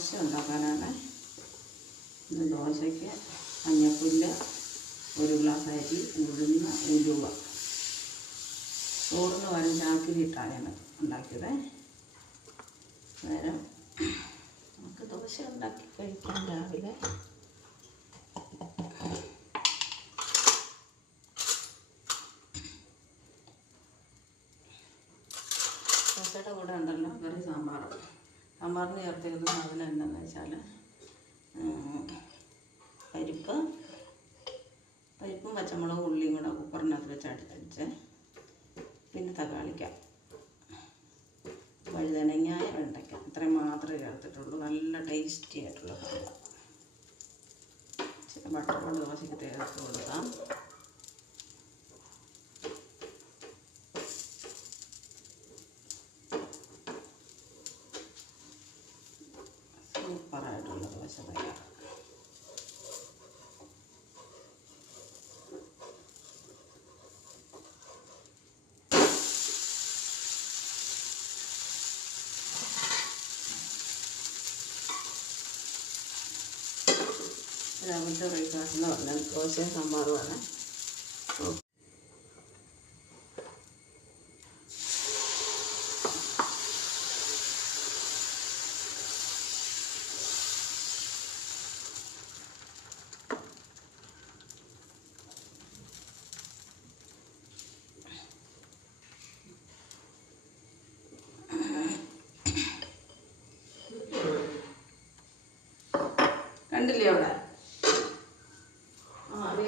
ദോശ ഉണ്ടാക്കാനാണ്. ഇന്ന് ദോശയ്ക്ക് മഞ്ഞൾപ്പുല്ല്, 1 ഗ്ലാസ് അരി, ഉഴുന്ന്, ഉലുവ. ചോറിന് വരും ചാക്കിലിട്ടാണ് ഞാൻ ഉണ്ടാക്കിയത്. നേരം നമുക്ക് ദോശ ഉണ്ടാക്കി കഴിക്കാം രാവിലെ. ദോശയുടെ കൂടെ ഉണ്ടല്ലോ കറി സാമ്പാർ. സാമ്പാറിന് ചേർത്തിരുന്ന സാധനം എന്താണെന്ന് വെച്ചാൽ പരിപ്പും പച്ചമുളകും ഉള്ളിയും കൂടെ കുക്കറിനകത്ത് വെച്ച് അടിച്ച്, പിന്നെ തക്കാളിക്ക, വഴുതനങ്ങായ, വെണ്ടയ്ക്ക, ഇത്രയും മാത്രമേ ചേർത്തിട്ടുള്ളൂ. നല്ല ടേസ്റ്റി ആയിട്ടുള്ള സാമ്പാർ. ചില ബട്ടറുള്ള ദോശയ്ക്ക് ചേർത്ത് കൊടുക്കാം. സൂപ്പറായിട്ടുള്ള ദോശ തയ്യാറാക്കാം. രാവിലത്തെ ബ്രേക്ക്ഫാസ്റ്റ് എന്ന് പറഞ്ഞാൽ ദോശയും സാമ്പാറുമാണ്. കണ്ടില്ലേ അവിടെ? ആ അതെ.